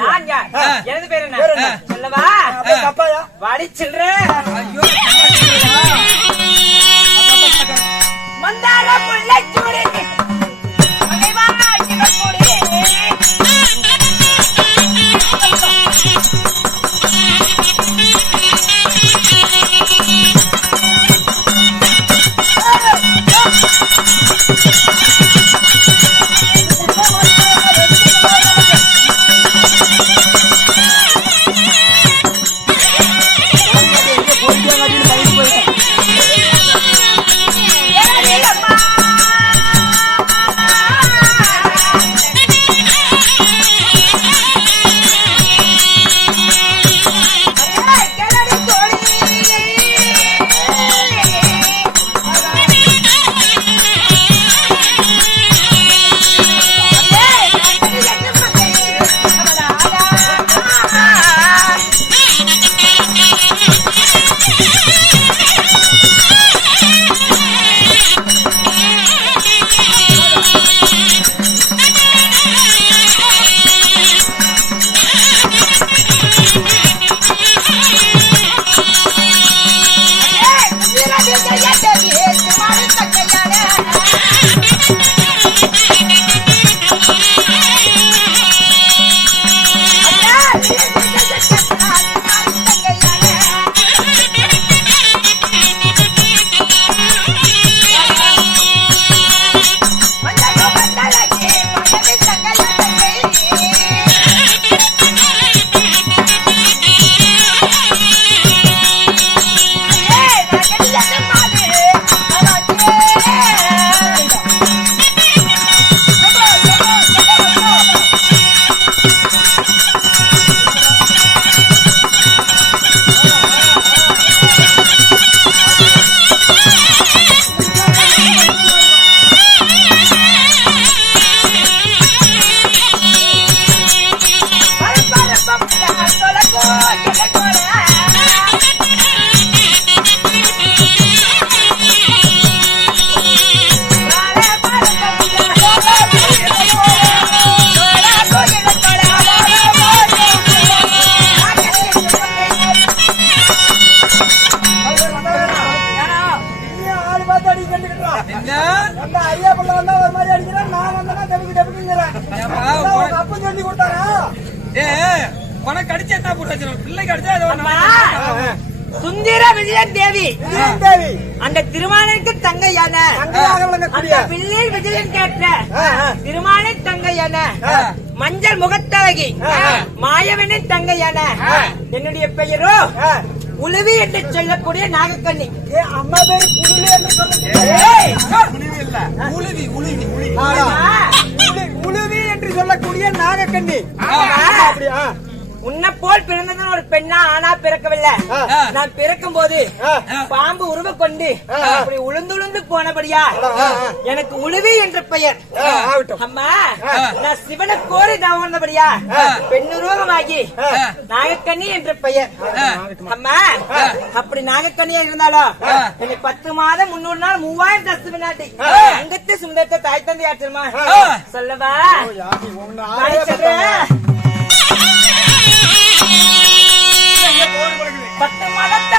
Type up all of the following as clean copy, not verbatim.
நான் யார்? எனது பேர் என்ன சொல்லவா? வாடி சில்ற மந்தார முல்லை சூடி சுந்தர விஜயன் தேவி அந்த திருமாலுக்கு தங்கையான பிள்ளை விஜயன் கேட்ட திருமாலை தங்கையான மஞ்சள் முகத்தழகி மாயவனின் தங்கையான என்னுடைய பெயரோ உழுவி என்று சொல்லக்கூடிய நாகக்கண்ணி. அம்மா பேர் உழுவி என்று சொல்லக்கூடிய நாகக்கண்ணி. உன்னை போல் பிறந்தது ஒரு பெண்ணா ஆனா பிறக்கவில்லை. நான் பிறக்கும் போது பாம்பு உருவ கொண்டு அப்படி உளுந்து போனபடியா எனக்கு உழுவி என்ற பெயர். அம்மா நான் சிவனை கோரி தவழ்ந்தபடியா பெண்ணுருவமாகி நாகக்கண்ணி என்ற பெயர். அம்மா அப்படி நாகக்கண்ணியா இருந்தாலும் என்னை 10 மாதம் 300 நாள் 3000 தசு நாட்டி அங்கத்து சுந்தரத்தை தாய் தந்தை ஆற்றுமா சொல்லவா? பத்து மலத்தை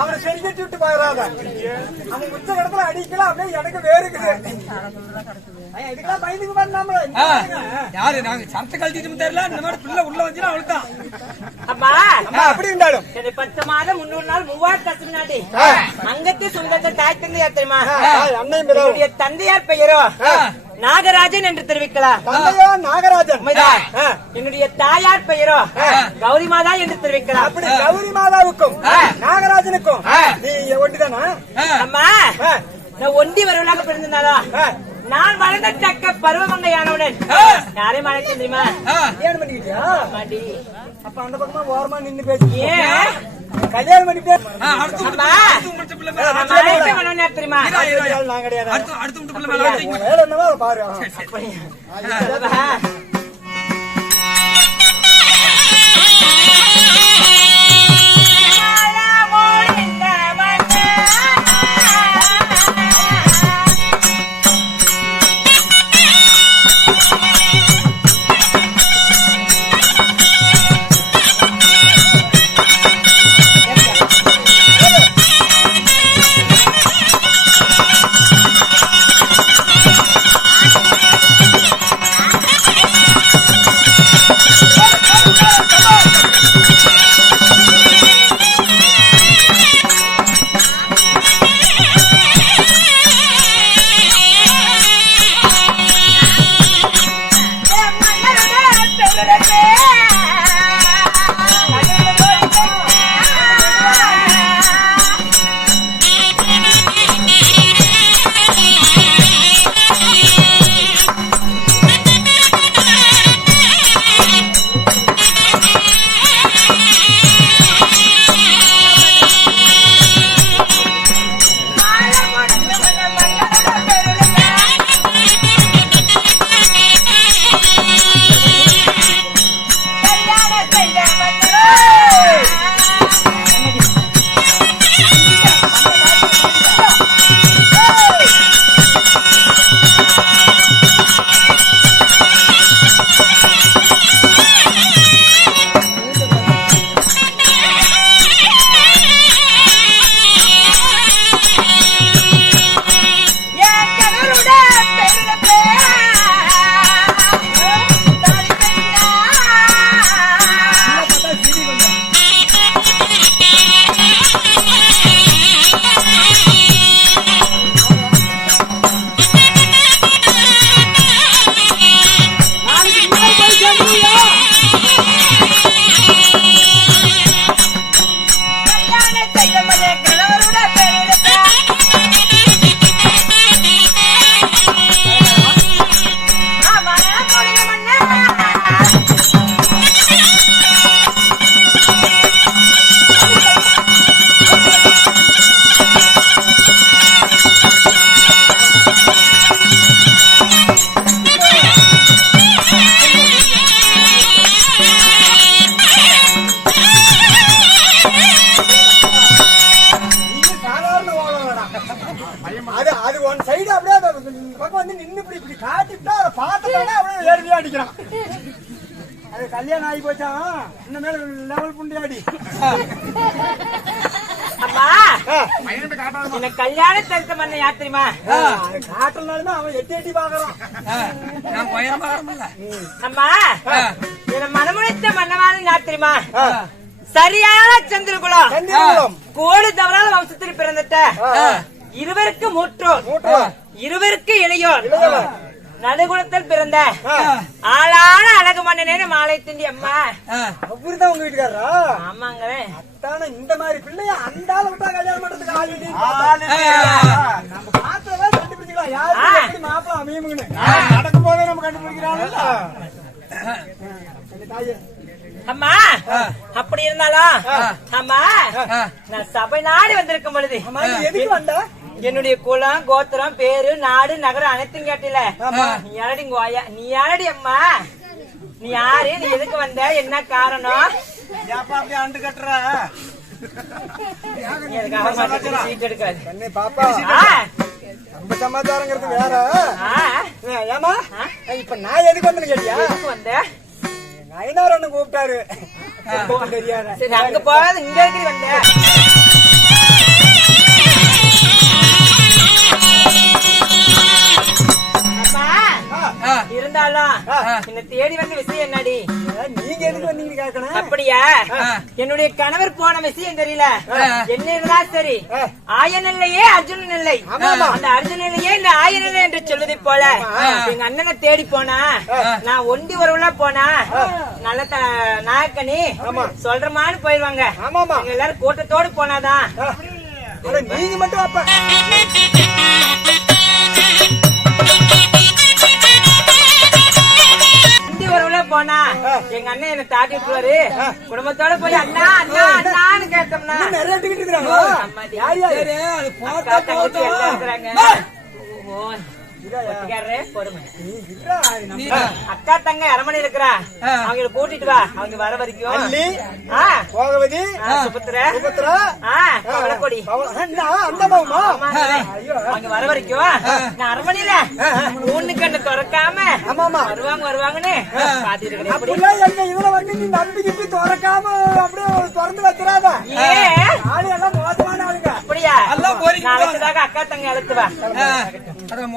அவனை சரி கட்டி விட்டு போயிடாத. அவன் உச்ச இடத்துல அடிக்கலாம் அப்படியே எனக்கு வேறுக்குது. இதுக்கெல்லாம் பயந்துக்கு பண்ணாம யாரு நாங்க சரத்தை கழட்டிட்டு தெரியல. இந்த மாதிரி பிள்ளை உள்ள வச்சுனா அவளுதான். அம்மா அப்படி இருந்தாலும் 10 மாதம் 300 நாள் 3000 கசு நாடி அங்கத்தி சொந்தத்தை தாய் தந்தையார் தெரியுமா? என்னுடைய தந்தையார் பெயரோ நாகராஜன் என்று தெரிவிக்கலாம். நாகராஜன். என்னுடைய தாயார் பெயரோ கௌரி மாதா என்று தெரிவிக்கலாம். அப்படி கௌரி மாதாவுக்கும் நாகராஜனுக்கும் நீ ஒண்டிதானா? அம்மா நான் ஒண்டி வருவனாக பிறந்திருந்தாலும் நான் வளர்ந்த தக்க பருவமங்கையானவுடன் யாரையும் அழைக்க தெரியுமா? கல்யாணம் பண்ணிக்கிட்டியா? அப்ப அந்த பக்கமா ஓரமா நின்னு பேசி கல்யாணம் பண்ணிட்டு தெரியுமா? நான் கிடையாது. அடுத்து வேலை என்னவோ பாரு. அது ஒன் சைடு அப்படியே பக்கம் வந்து நின்னு இப்படி இப்படி காட்டிட்டா அதை பார்த்துட்டா அப்படியே ஏறியா அடிக்கிறான். அது கல்யாணம் ஆகி போச்சா இன்னும் மேல லெவல் புண்டியாடி. அம்மா எனக்கு கல்யாண தரிசனம் பண்ண யார் தெரியுமா? காட்டலனாலுமே அவன் எட்டி எட்டி பாக்குறான். அம்மா என்ன மனமுடித்த மன்னமான யார் தெரியுமா? சரியான சந்திரகுலம் கோடு தவறான வம்சத்தில் பிறந்துட்ட இருவருக்கு மூற்றோர் இருவருக்கு இளையோர் நடுகுலத்தில் பிறந்த ஆளான அழகு மன்னனே மாலை திண்டி. அம்மா அவருதான் உங்க வீட்டுக்காரா? ஆமாங்க. அத்தான இந்த மாதிரி பிள்ளைய அந்த ஆளை விட்டா கல்யாணம் பண்றதுக்கு ஆள் நம்ம பார்த்ததா கண்டுபிடிச்சிக்கலாம். யாரு மாப்பிள்ள அமையும்னு நடக்கும் போதே நம்ம கண்டுபிடிக்கிறாங்க. அம்மா அப்படி இருந்தாலும் அம்மா நான் சபை நாடு வந்திருக்கும் பொழுது எதுக்கு வந்த? என்னுடைய குலம் கோத்திரம் பேரு நாடு நகரம் அனைத்தும் கேட்டில. நீ யாரடி கோயா? நீ யாரடி அம்மா? நீ யாரு? நீ எதுக்கு வந்த? என்ன காரணம்? ஆண்டு கட்டுற சீட் எடுக்காது பாப்பா. நம்ம சமாச்சாரங்கிறது வேற. ஏமா இப்ப நான் எதுக்கு வந்து கேட்டியா? எதுக்கு வந்த? நயனார் அண்ணன் கூப்பிட்டாரு. தெரியாத அங்க போகாது இங்க வந்த இருந்தாலும் என்ன தேடி வந்த விஷயம் என்னடி? நீங்க எதுக்கு வந்தீங்கன்னு கேட்கணும். அப்படியா? என்னுடைய கணவர் போன விஷயம் தெரியல. என்ன இருந்தா சரி, ஆயன் இல்லையே அர்ஜுனன் இல்லை. அந்த அர்ஜுனன் இல்லையே இந்த ஆயன் இல்லை என்று சொல்வதை போல எங்க அண்ணனை தேடி போனா, நான் ஒண்டி ஒருவனா போனா நல்ல நாயக்கனி சொல்றமான்னு போயிருவாங்க. எங்க எல்லாரும் கூட்டத்தோடு போனாதான். நீங்க மட்டும் அப்ப போனா எங்க அண்ணன் என்ன தாட்டி விட்டுருவாரு. குடும்பத்தோட போய் அண்ணா அண்ணா அண்ணான்னு கேட்டோம்னா நிறைய டிக்கெட் இருக்கிறாங்க. அக்கா தங்க அரமனை இருக்கிறா, அவங்கள கூட்டிட்டு வா. அவங்க வர வரைக்கும் கொடி அவங்க வர வரைக்கும் நான் அரமனையில மூணு கண்ணு திறக்காம வருவாங்க வருவாங்கன்னு பாத்துட்டு இருக்கேன். இதுல வந்து நீ நம்பிக்கை திறக்காம அப்படியே திறந்து வச்சிடாத. ஆளு எல்லாம் மோசமான ஆளுங்க. அப்படியா? நாளைக்குதாக அக்கா தங்க அழுத்துவா.